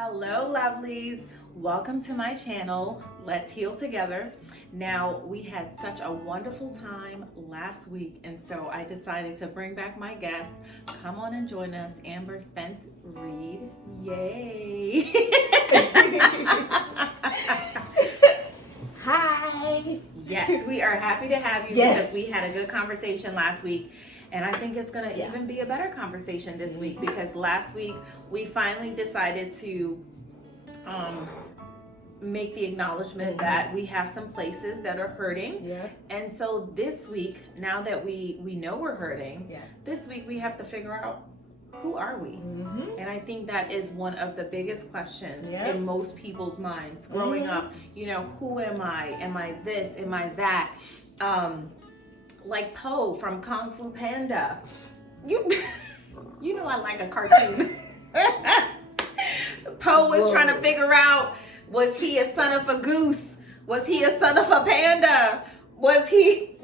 Hello, lovelies. Welcome to my channel, Let's Heal Together. Now, we had such a wonderful time last week, and so I decided to bring back my guest. Come on and join us, Amber Spence Reed. Yay! Hi. Yes, we are happy to have you because we had a good conversation last week. And I think it's going to even be a better conversation this week because last week we finally decided to make the acknowledgement that we have some places that are hurting. Yeah. And so this week, now that we know we're hurting, this week we have to figure out, who are we? And I think that is one of the biggest questions in most people's minds growing up. You know, who am I? Am I this? Am I that? Like Po from Kung Fu Panda. You know I like a cartoon. Po was trying to figure out, was he a son of a goose? Was he a son of a panda? Was he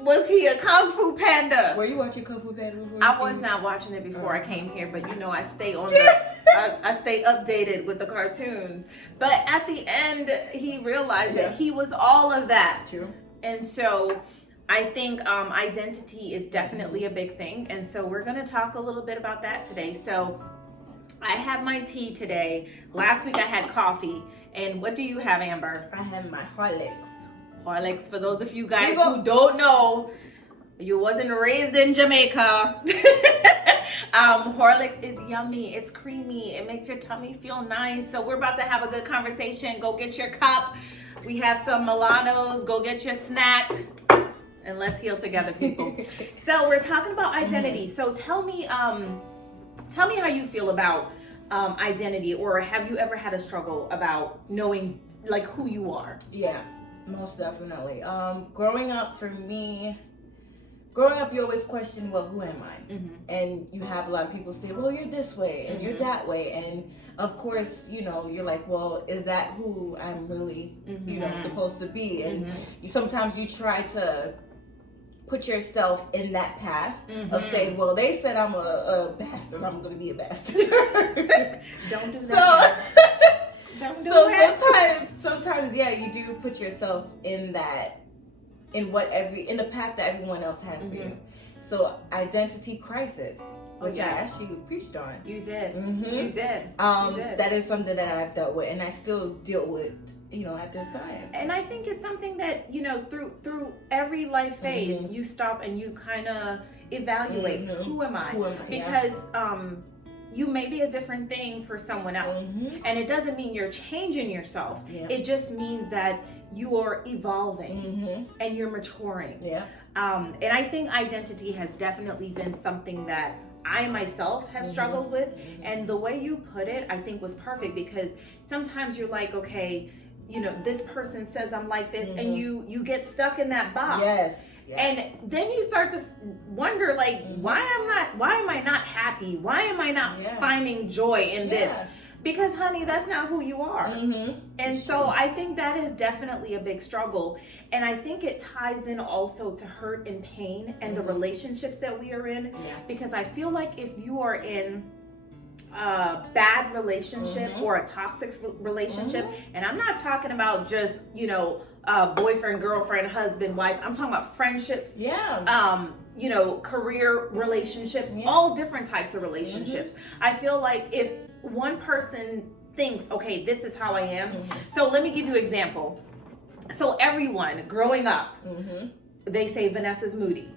a Kung Fu Panda? Were you watching Kung Fu Panda before? I was not watching it before I came here, but you know I stay on I stay updated with the cartoons. But at the end, he realized that he was all of that. True. And so I think identity is definitely a big thing. And so we're going to talk a little bit about that today. So I have my tea today. Last week I had coffee. And what do you have, Amber? I have my Horlicks. Horlicks, for those of you guys who don't know, you wasn't raised in Jamaica. Horlicks is yummy. It's creamy. It makes your tummy feel nice. So we're about to have a good conversation. Go get your cup. We have some Milanos. Go get your snack. And let's heal together, people. So we're talking about identity. So tell me how you feel about identity, or have you ever had a struggle about knowing like who you are? Yeah, most definitely. Growing up, you always question, well, who am I? And you have a lot of people say, well, you're this way and you're that way. And of course, you know, you're like, well, is that who I'm really, supposed to be? And sometimes you try to put yourself in that path of saying, well, they said I'm a bastard, I'm going to be a bastard. Don't do that. Sometimes, you do put yourself in that, in the path that everyone else has for you. So identity crisis, which I actually preached on. You did. You did. That is something that I've dealt with, and I still deal with, at this time. And I think it's something that, through every life phase, you stop and you kind of evaluate, who am I? Because you may be a different thing for someone else. And it doesn't mean you're changing yourself. It just means that you are evolving and you're maturing. And I think identity has definitely been something that I myself have struggled with. And the way you put it, I think was perfect, because sometimes you're like, okay, this person says I'm like this, and you get stuck in that box. And then you start to wonder, like, why am I not happy? Why am I not finding joy in this? Because, honey, that's not who you are. And so I think that is definitely a big struggle. And I think it ties in also to hurt and pain and the relationships that we are in. Because I feel like if you are in a bad relationship or a toxic relationship, and I'm not talking about just, boyfriend, girlfriend, husband, wife. I'm talking about friendships. Career relationships, all different types of relationships. I feel like if one person thinks, okay, this is how I am. So let me give you an example. So everyone growing up, they say Vanessa's moody.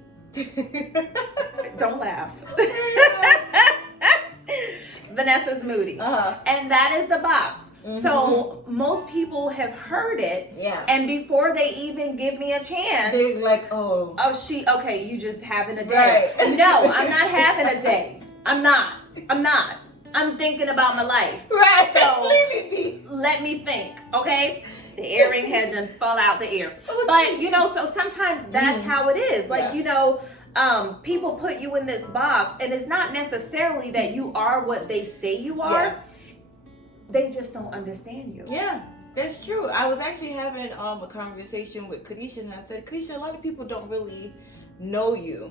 Don't laugh. Vanessa's moody. And that is the box. So most people have heard it, and before they even give me a chance, they're like, okay, you just having a day. No, I'm not having a day. I'm not. I'm thinking about my life. So let me think, okay? The earring had done fall out the ear. But, so sometimes that's how it is. Like, people put you in this box, and it's not necessarily that you are what they say you are. They just don't understand you. Yeah, that's true. I was actually having a conversation with Kadisha, and I said, Kadisha, a lot of people don't really know you.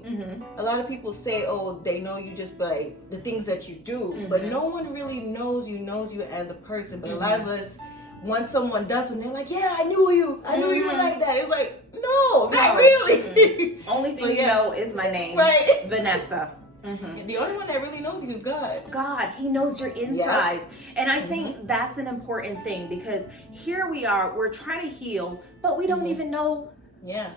A lot of people say, oh, they know you just by the things that you do, but no one really knows you as a person. But a lot of us, once someone does something, they're like, yeah, I knew you were like that. It's like, no, not really. Only thing you know is my name, right? Vanessa. The only one that really knows you is God. God, he knows your insides. And I think that's an important thing, because here we are, we're trying to heal, but we don't even know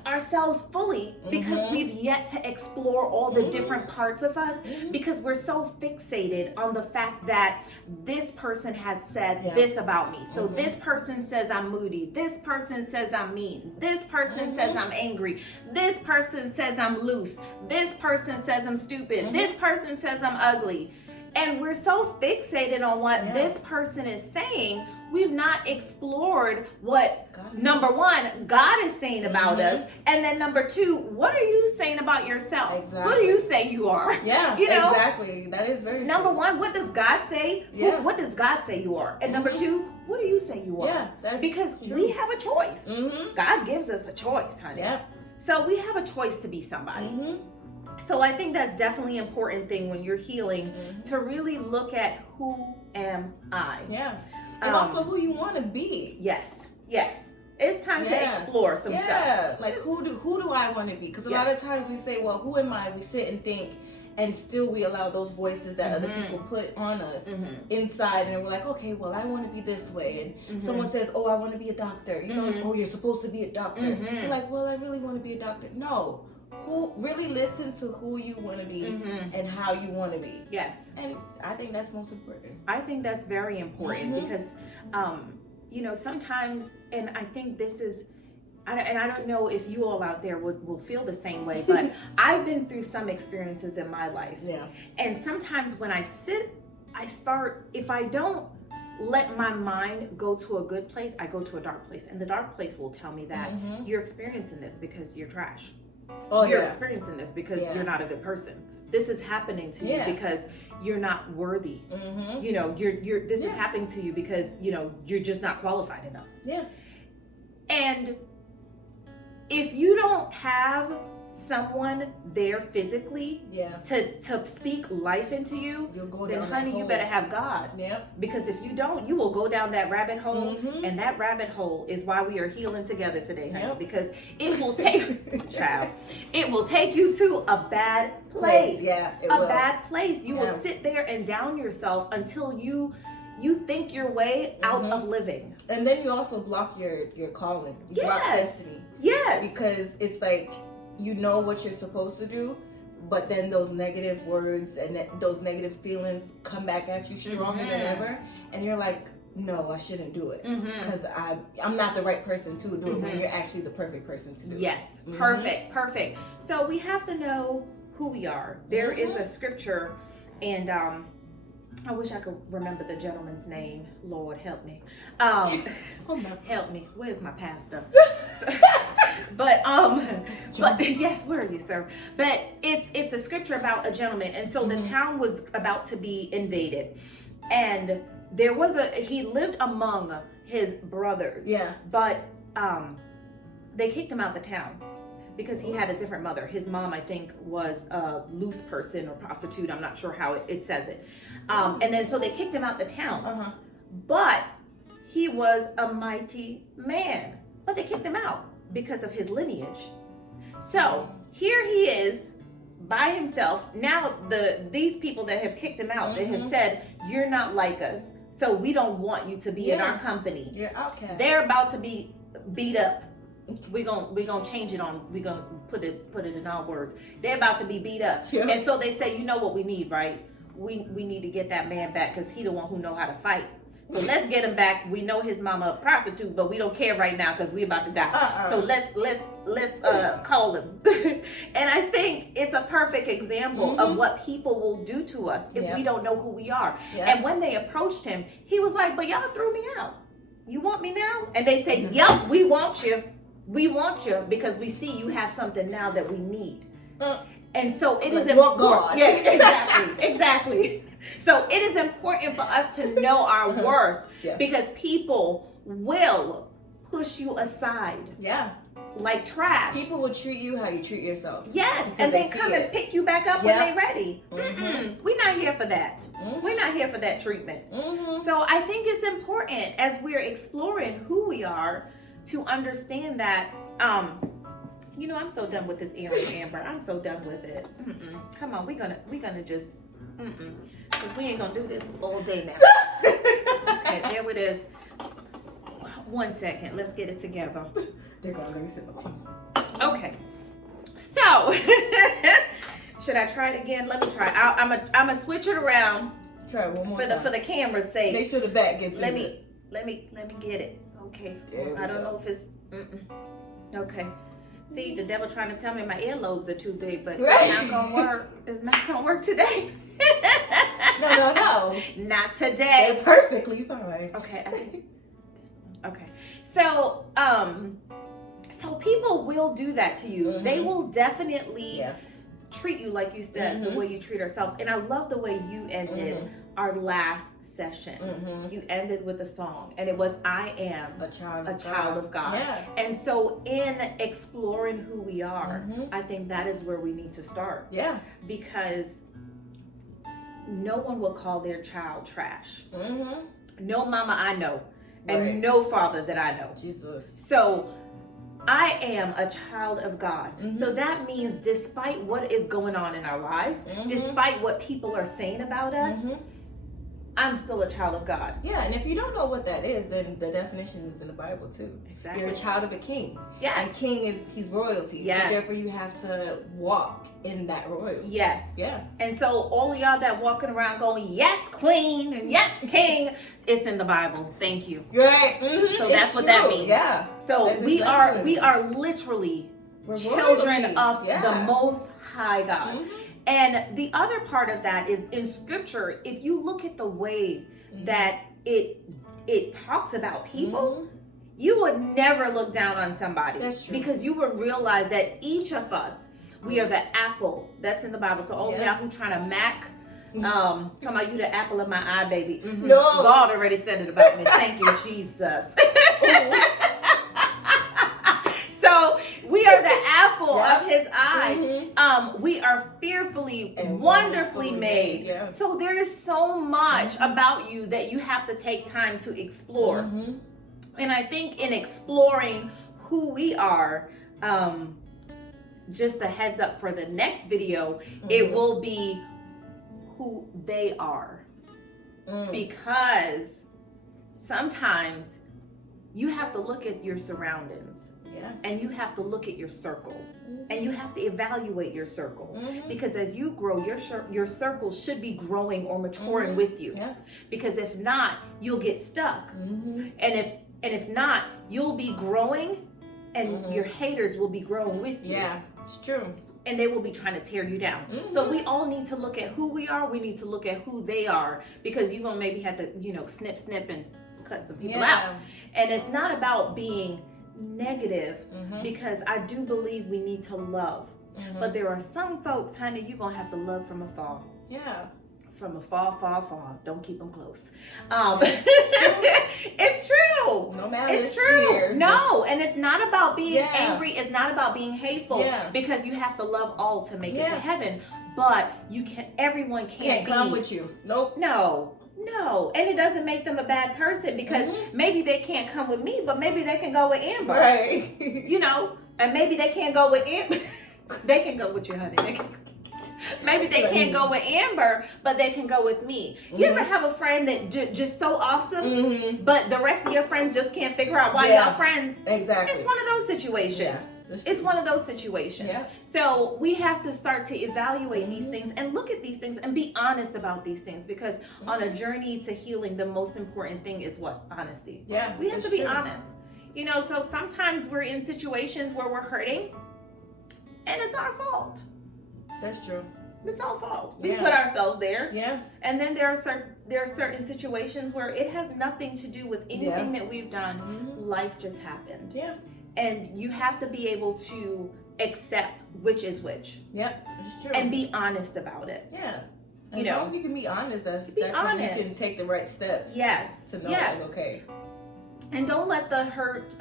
ourselves fully, because we've yet to explore all the different parts of us, because we're so fixated on the fact that this person has said this about me. So this person says I'm moody, this person says I'm mean, this person says I'm angry, this person says I'm loose, this person says I'm stupid, this person says I'm ugly. And we're so fixated on what this person is saying, we've not explored what, number one, God is saying about us. And then number two, what are you saying about yourself? Exactly. Who do you say you are? Yeah, you know? Exactly. That is very Number true. one, what does God say? Yeah. What does God say you are? And number two, what do you say you are? Yeah, that's because true. we have a choice. God gives us a choice, honey. Yeah. So we have a choice to be somebody. So I think that's definitely an important thing when you're healing, to really look at who am I? Yeah. And also who you want to be. Yes. It's time to explore some stuff. Yeah. Like who do I want to be? Because a lot of times we say, well, who am I? We sit and think, and still we allow those voices that other people put on us inside, and we're like, okay, well, I want to be this way. And someone says, oh, I want to be a doctor. You know, oh, you're supposed to be a doctor. You're like, well, I really want to be a doctor. No. Who really listen to who you want to be and how you want to be. Yes. And I think that's most important. I think that's very important because, you know, sometimes, and I think this is, and I don't know if you all out there will feel the same way, but I've been through some experiences in my life. Yeah. And sometimes when I start, if I don't let my mind go to a good place, I go to a dark place. And the dark place will tell me that you're experiencing this because you're trash. Oh, you're experiencing this because you're not a good person. This is happening to you because you're not worthy. You know, this is happening to you because, you know, you're just not qualified enough. Yeah. And if you don't have someone there physically to speak life into you, then honey, you better have God. Because if you don't, you will go down that rabbit hole, and that rabbit hole is why we are healing together today, honey. Because it will take it will take you to a bad place. Bad place. You will sit there and down yourself until you think your way out of living. And then you also block your calling. You block destiny. Yes. Because it's like, you know what you're supposed to do, but then those negative words and those negative feelings come back at you stronger than ever, and you're like, no, I shouldn't do it because I'm not the right person to do it when you're actually the perfect person to do it. Yes, perfect. So we have to know who we are. There is a scripture, and I wish I could remember the gentleman's name. Lord, help me. Help me. Where's my pastor? But yes, where are you, sir? But it's a scripture about a gentleman, and so the town was about to be invaded, and there was he lived among his brothers. Yeah. But they kicked him out the town because he had a different mother. His mom, I think, was a loose person or prostitute. I'm not sure how it says it. And then so they kicked him out the town. But he was a mighty man. But they kicked him out because of his lineage. So here he is by himself. Now these people that have kicked him out, they have said, you're not like us, so we don't want you to be in our company. You're outcast. They're about to be beat up. We're gonna change it on, we're gonna put it in our words. They're about to be beat up. Yeah. And so they say, you know what we need, right? We need to get that man back because he the one who know how to fight. So let's get him back. We know his mama a prostitute, but we don't care right now because we about to die. So let's call him. And I think it's a perfect example of what people will do to us if we don't know who we are. And when they approached him, he was like, but y'all threw me out. You want me now? And they said, yup, we want you. We want you because we see you have something now that we need. And so it is important. Yeah, exactly. So it is important for us to know our worth because people will push you aside. Yeah. like trash. People will treat you how you treat yourself. Yes, and then come and pick you back up when they're ready. We're not here for that. We're not here for that treatment. So I think it's important as we're exploring who we are to understand that, you know, I'm so done with this Erin Amber. I'm so done with it. Come on, we're gonna just, because we ain't gonna do this all day now. Okay, there it is. 1 second, let's get it together. They're gonna let me sip my tea. Okay, so should I try it again? Let me try. I'm gonna switch it around. Try it one more time. For the camera's sake. Make sure the back gets Let me get it. Okay. I don't know if it's. Okay. See, the devil trying to tell me my earlobes are too big, but it's not gonna work. It's not gonna work today. No. Not today. They're perfectly fine. Okay. I think this one. Okay. So, so people will do that to you. They will definitely treat you like you said, the way you treat ourselves. And I love the way you ended our last session. You ended with a song, and it was "I am a child of God." Yeah. And so in exploring who we are, I think that is where we need to start. Yeah. Because no one will call their child trash. No mama I know, and no father that I know. Jesus. So I am a child of God. So that means despite what is going on in our lives, despite what people are saying about us, I'm still a child of God. Yeah, and if you don't know what that is, then the definition is in the Bible too. Exactly. You're a child of a king. Yes. And king he's royalty. Yes. So therefore you have to walk in that royalty. Yes. Yeah. And so all of y'all that walking around going, yes, queen, and yes, king, it's in the Bible. Thank you. Right. So that's what that means. Yeah. So that's we are literally children of the Most High God. And the other part of that is in scripture, if you look at the way that it talks about people, you would never look down on somebody. That's true. Because you would realize that each of us, we are the apple that's in the Bible. So all y'all who trying to talking about you the apple of my eye, baby. No. God already said it about me. Thank you, Jesus. So we are the apple of his eye. We are fearfully and wonderfully made. Yeah. So there is so much about you that you have to take time to explore. And I think in exploring who we are, just a heads up for the next video, it will be who they are. Because sometimes you have to look at your surroundings. Yeah. And you have to look at your circle, and you have to evaluate your circle, because as you grow, your circle should be growing or maturing with you. Yeah. Because if not, you'll get stuck, and if not, you'll be growing, and your haters will be growing with you. Yeah, it's true. And they will be trying to tear you down. So we all need to look at who we are. We need to look at who they are, because you're gonna maybe have to, snip and cut some people out. And it's not about being negative, because I do believe we need to love, but there are some folks, honey, you're gonna have to love from afar. Yeah. From afar, far. Don't keep them close. It's true. No matter. It's true. Fear. No, and it's not about being angry. It's not about being hateful, because you have to love all to make it to heaven. But everyone can't come with you. Nope. No, and it doesn't make them a bad person, because maybe they can't come with me, but maybe they can go with Amber. Right. And maybe they can't go with Amber. They can go with you, honey. Maybe they can't go with Amber, but they can go with me. You ever have a friend that just so awesome, but the rest of your friends just can't figure out why y'all friends? Exactly. It's one of those situations. Yeah. It's one of those situations. Yeah. So we have to start to evaluate these things and look at these things and be honest about these things, because on a journey to healing, the most important thing is what? Honesty. Yeah. We have to be honest. So sometimes we're in situations where we're hurting, and it's our fault. That's true. It's our fault. We put ourselves there. Yeah. And then there are certain situations where it has nothing to do with anything that we've done. Life just happened. Yeah. And you have to be able to accept which is which. Yep, it's true. And be honest about it. Yeah. As long as you can be honest, that's when you can take the right steps. Yes. To know it's okay. And don't let the hurt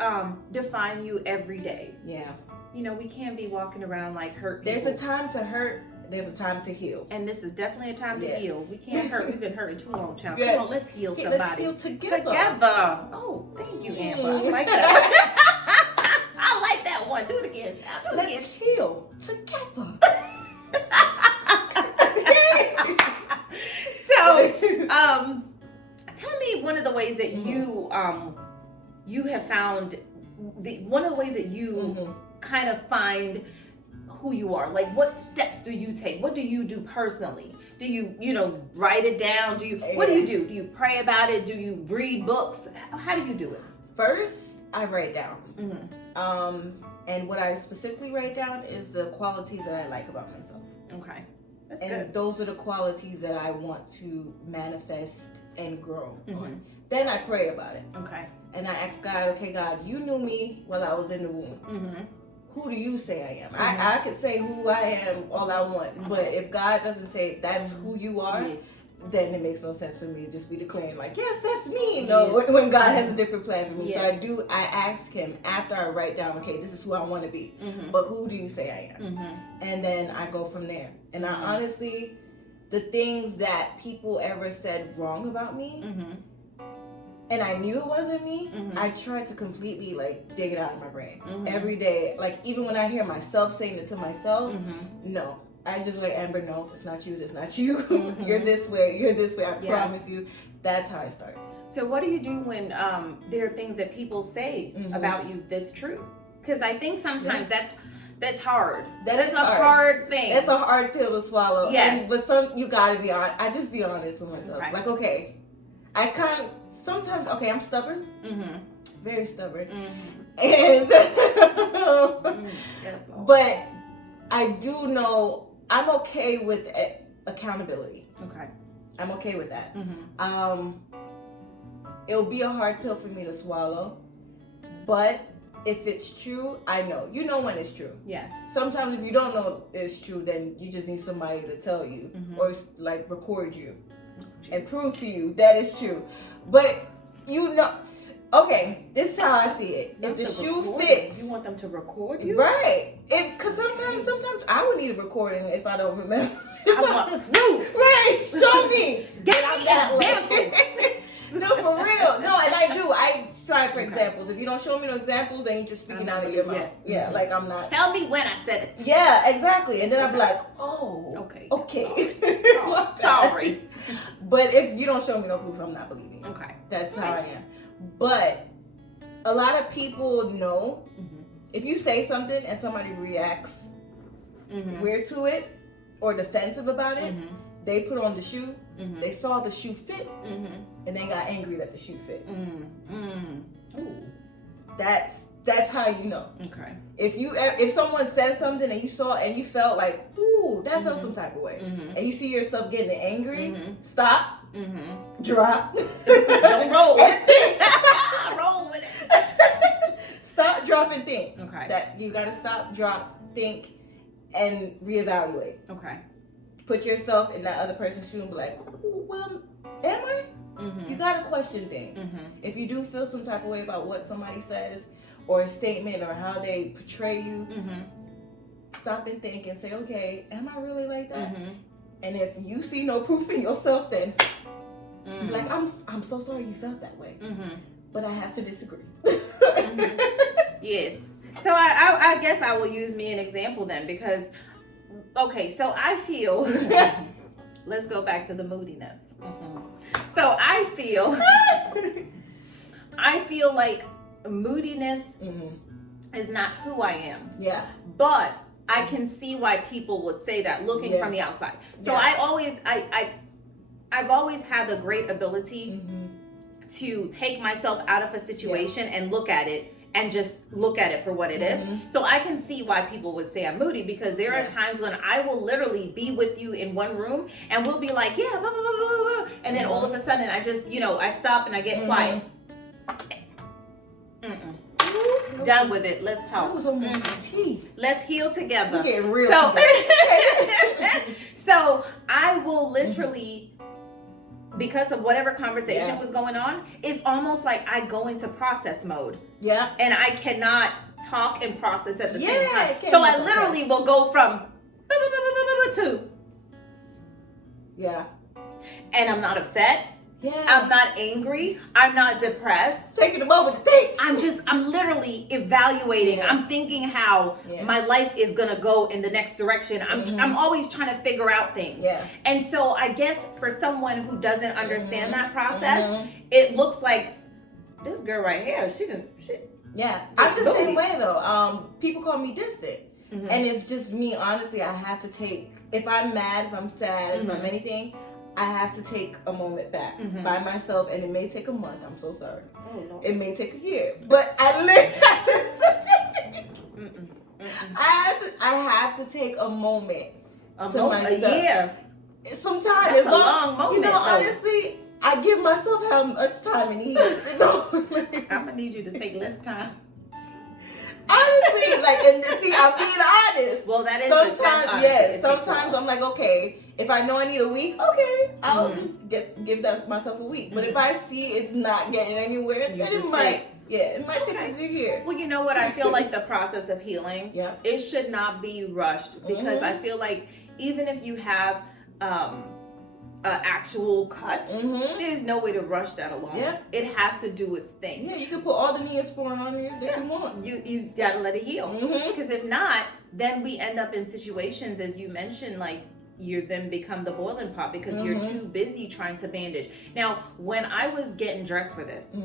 define you every day. Yeah. You know, we can't be walking around like hurt There's people. a time to hurt. There's a time to heal. And this is definitely a time to heal. We can't hurt. We've been hurting too long, child. Yes. Come on, let's heal somebody. Let's heal together. Oh, thank you, Amber. I like that. I like that one. Do it again, child. Do it Let's again. heal together. So, tell me one of the ways that you have found one of the ways that you kind of find who you are. Like, what steps do you take? What do you do personally? Do you write it down? What do you do? Do you pray about it? Do you read books? How do you do it? First, I write down. And what I specifically write down is the qualities that I like about myself. Okay. That's and good. Those are the qualities that I want to manifest and grow on. Then I pray about it. Okay. And I ask God, okay, God, you knew me while I was in the womb. Who do you say I am? I could say who I am all I want, but if God doesn't say that's who you are, then it makes no sense for me to just be declaring like, yes, that's me. No, when God has a different plan for me. So I ask him after I write down, okay, this is who I want to be, but who do you say I am? And then I go from there. And I honestly, the things that people ever said wrong about me, and I knew it wasn't me, I tried to completely like dig it out of my brain every day. Like even when I hear myself saying it to myself, no. I just like, Amber, no, it's not you, it's not you. You're this way, I promise you. That's how I start. So what do you do when there are things that people say about you that's true? Because I think sometimes that's hard. That's a hard thing. That's a hard pill to swallow. Yes. But you gotta be honest. I just be honest with myself. Okay. Like, okay, I kind of, sometimes, okay, I'm stubborn. Very stubborn. And, but I do know I'm okay with accountability. Okay. I'm okay with that. It'll be a hard pill for me to swallow, but if it's true, I know. You know when it's true. Yes. Sometimes if you don't know it's true, then you just need somebody to tell you or like record you and prove to you that it's true. But you know, okay, this is how I see it. If the shoe fits, you want them to record you, right? Because sometimes I would need a recording if I don't remember. I want proof. Right? Show me. Get me examples. No, for real. No, and I do. I strive for examples. If you don't show me no examples, then you're just speaking out of your mouth. Yes. Yeah, like I'm not. Tell me when I said it. Yeah, exactly. And then I'll be like, oh, okay. Sorry. But if you don't show me no proof, I'm not believing. Okay. That's how I am. But a lot of people know if you say something and somebody reacts weird to it or defensive about it, they put on the shoe, they saw the shoe fit, and they got angry that the shoe fit. Ooh. That's how you know. Okay. If someone says something and you saw and you felt like, ooh, that felt some type of way, and you see yourself getting angry, stop, drop, don't roll with it. Roll with it. Stop, drop, and think. Okay. That you gotta stop, drop, think, and reevaluate. Okay. Put yourself in that other person's shoe and be like, well, am I? You gotta question things. If you do feel some type of way about what somebody says or a statement or how they portray you, stop and think and say, okay, am I really like that? And if you see no proof in yourself, then be like, I'm so sorry you felt that way, but I have to disagree. Yes. So I guess I will use me an example then, because okay, so I feel let's go back to the moodiness. So I feel like moodiness is not who I am. Yeah. But I can see why people would say that looking from the outside. So I've always had the great ability to take myself out of a situation and look at it and just look at it for what it is. So I can see why people would say I'm moody, because there are times when I will literally be with you in one room and we'll be like, yeah, blah, blah, blah, blah, blah. And then all of a sudden I just, I stop and I get quiet. Done with it. Let's talk. That was almost tea. Let's heal together. We're getting real so I will literally because of whatever conversation was going on, it's almost like I go into process mode. Yeah. And I cannot talk and process at the same time. Yeah, So I literally will go from to. Yeah. And I'm not upset. Yeah. I'm not angry. I'm not depressed. Taking a moment to think. I'm literally evaluating. Yeah. I'm thinking how my life is going to go in the next direction. I'm always trying to figure out things. Yeah. And so I guess for someone who doesn't understand that process, it looks like this girl right here, yeah. I'm the same way though. People call me distant. And it's just me, honestly, I have to take, if I'm mad, if I'm sad, if I'm anything, I have to take a moment back by myself, and it may take a month. I'm so sorry. Oh, no. It may take a year, but I have to take a moment. A year. Sometimes it's a long moment. You know, honestly, I give myself how much time it needs. You know? I'm gonna need you to take less time. Honestly, and see, I'm being honest. Well, that is sometimes. Yes, sometimes I'm like, okay, if I know I need a week, okay, I'll just give myself a week. But if I see it's not getting anywhere, then it might take a good year. Well, you know what? I feel like the process of healing, it should not be rushed, because I feel like even if you have an actual cut, there's no way to rush that along. Yeah. It has to do its thing. Yeah, you can put all the Neosporin on you that you want. You gotta let it heal. Because if not, then we end up in situations, as you mentioned, like you then become the boiling pot because you're too busy trying to bandage. Now, when I was getting dressed for this,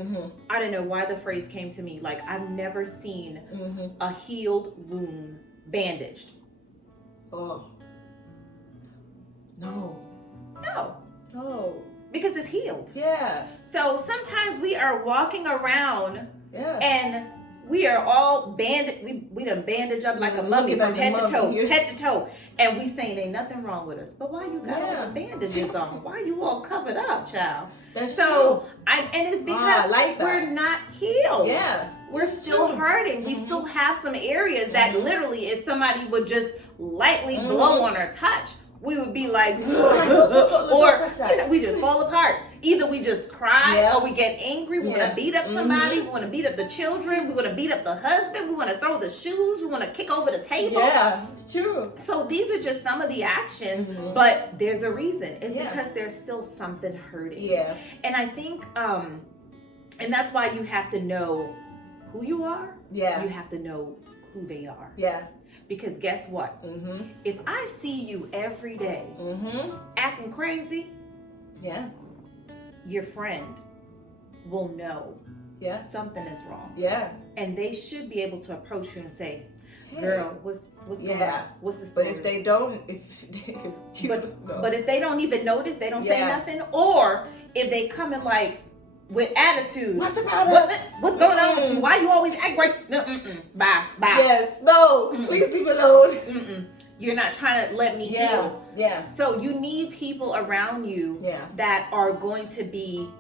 I don't know why the phrase came to me, like, I've never seen a healed wound bandaged. Oh. No. Because it's healed. Yeah. So sometimes we are walking around and we are all bandaged. We done bandage up like a mummy from head to toe. And we saying ain't nothing wrong with us. But why you got all the bandages on? Why you all covered up, child? That's true. And it's because we're not healed. Yeah. We're still hurting. We still have some areas that literally, if somebody would just lightly blow on or touch, we would be like, or we just fall apart. Either we just cry or we get angry. We want to beat up somebody. We want to beat up the children. We want to beat up the husband. We want to throw the shoes. We want to kick over the table. Yeah, it's true. So these are just some of the actions, but there's a reason. It's because there's still something hurting. Yeah. And I think, and that's why you have to know who you are. Yeah. You have to know who they are. Yeah. Because guess what? If I see you every day acting crazy, your friend will know something is wrong. Yeah. And they should be able to approach you and say, girl, what's going on? What's the story? But if they don't, but if they don't even notice, they don't say nothing, or if they come in like with attitude, what's the problem? What's going on with you? Why you always act right? No, bye. Yes, no, please leave alone. You're not trying to let me heal. Yeah. So you need people around you that are going to be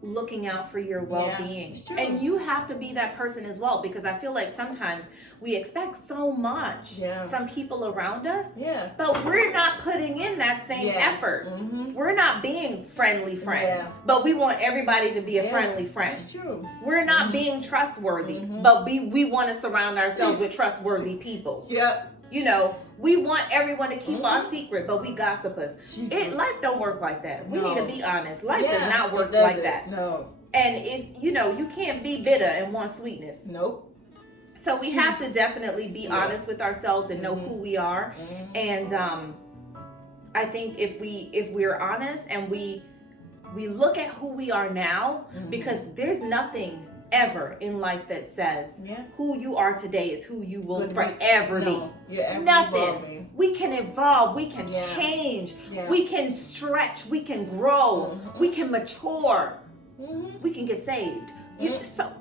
looking out for your well-being. And you have to be that person as well, because I feel like sometimes we expect so much from people around us, but we're not putting in that same effort. We're not being friendly friends, but we want everybody to be a friendly friend. That's true. We're not being trustworthy, but we want to surround ourselves with trustworthy people. You know, we want everyone to keep our secret, but we gossipers. Life don't work like that. We need to be honest. Life does not work like that. No. And if you can't be bitter and want sweetness. Nope. So we have to definitely be honest with ourselves and know who we are. And I think if we're honest and we look at who we are now, because there's nothing ever in life that says who you are today is who you will forever be. Nothing. Evolving. We can evolve. We can change. We can stretch. We can grow. We can mature. We can get saved. You felt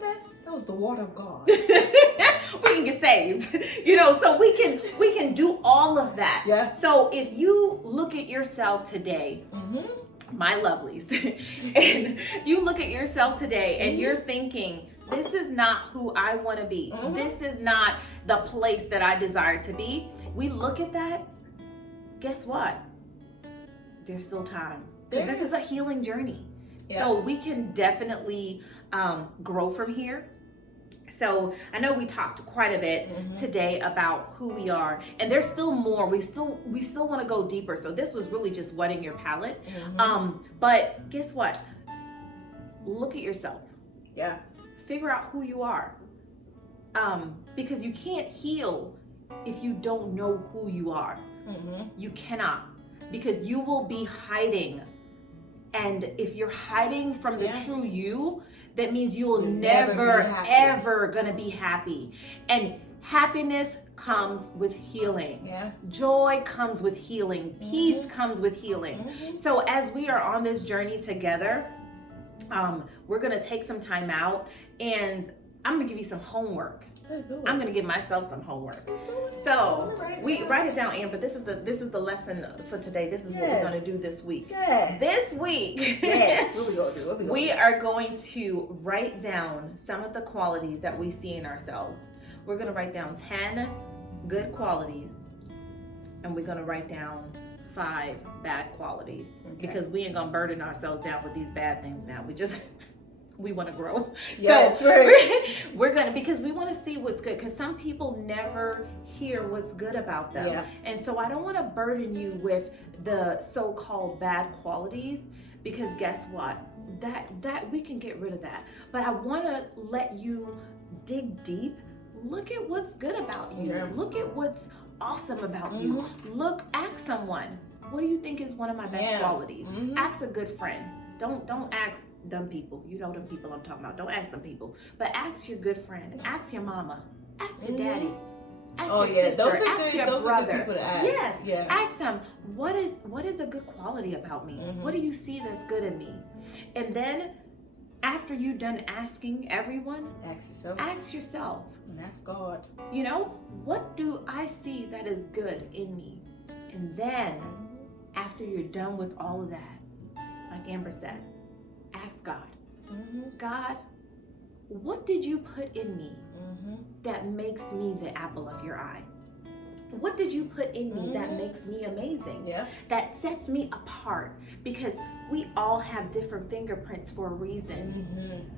that? That was the water of God. We can get saved. So we can do all of that. Yeah. So if you look at yourself today, my lovelies, and you look at yourself today and you're thinking, this is not who I want to be. This is not the place that I desire to be. We look at that. Guess what? there's still time. Because this is a healing journey. Yeah. So we can definitely grow from here. So I know we talked quite a bit today about who we are, and there's still more. We still want to go deeper. So this was really just wetting your palate. But guess what? Look at yourself. Yeah. Figure out who you are. Because you can't heal if you don't know who you are. You cannot, because you will be hiding. And if you're hiding from the true you, that means you will never ever gonna be happy. And happiness comes with healing. Yeah. Joy comes with healing. Peace comes with healing. So as we are on this journey together, we're gonna take some time out, and I'm gonna give you some homework. Let's do it. I'm gonna give myself some homework. So we write it down, Amber. This is the lesson for today. This is what we're gonna do this week. This week, what we gonna do? We are going to write down some of the qualities that we see in ourselves. We're gonna write down 10 good qualities, and we're gonna write down 5 bad qualities, because we ain't gonna burden ourselves down with these bad things now. We want to grow. Yes, so right. we're gonna, because we want to see what's good, because some people never hear what's good about them. Yeah. And so I don't want to burden you with the so-called bad qualities, because guess what? That we can get rid of that. But I want to let you dig deep. Look at what's good about you. Yeah. Look at what's awesome about you. Ask someone, what do you think is one of my best qualities? Ask a good friend. Don't ask dumb people. You know them people I'm talking about. Don't ask them people. But ask your good friend. Ask your mama. Ask your daddy. Ask your sister. Those are ask good, your those brother. Are good people to ask. Yes. Yeah. Ask them, what is a good quality about me? What do you see that's good in me? And then after you're done asking everyone, ask yourself. And ask God. You know, what do I see that is good in me? And then after you're done with all of that, like Amber said, ask God. God, what did you put in me that makes me the apple of your eye? What did you put in me that makes me amazing? Yeah. That sets me apart? Because we all have different fingerprints for a reason.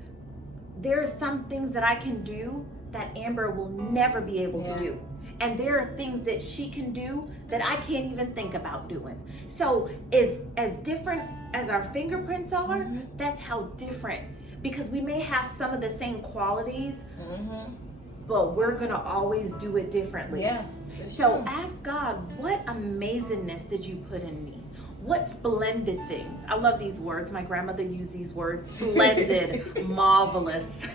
There are some things that I can do that Amber will never be able to do. And there are things that she can do that I can't even think about doing. So as different as our fingerprints are, that's how different. Because we may have some of the same qualities, but we're gonna always do it differently. Yeah. So ask God, what amazingness did you put in me? What splendid things? I love these words. My grandmother used these words. Splendid, marvelous.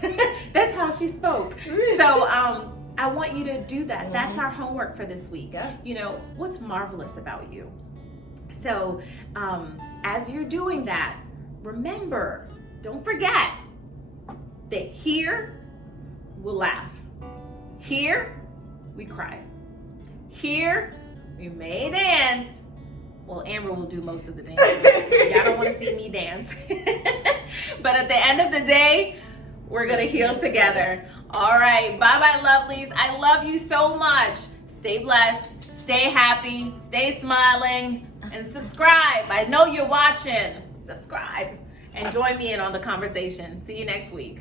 That's how she spoke. So I want you to do that. That's our homework for this week. You know, what's marvelous about you? So as you're doing that, remember, don't forget that here we'll laugh. Here we cry. Here we may dance. Well, Amber will do most of the dancing. Y'all don't want to see me dance. But at the end of the day, we're going to heal together. All right. Bye-bye, lovelies. I love you so much. Stay blessed. Stay happy. Stay smiling. And subscribe. I know you're watching. Subscribe. And join me in on the conversation. See you next week.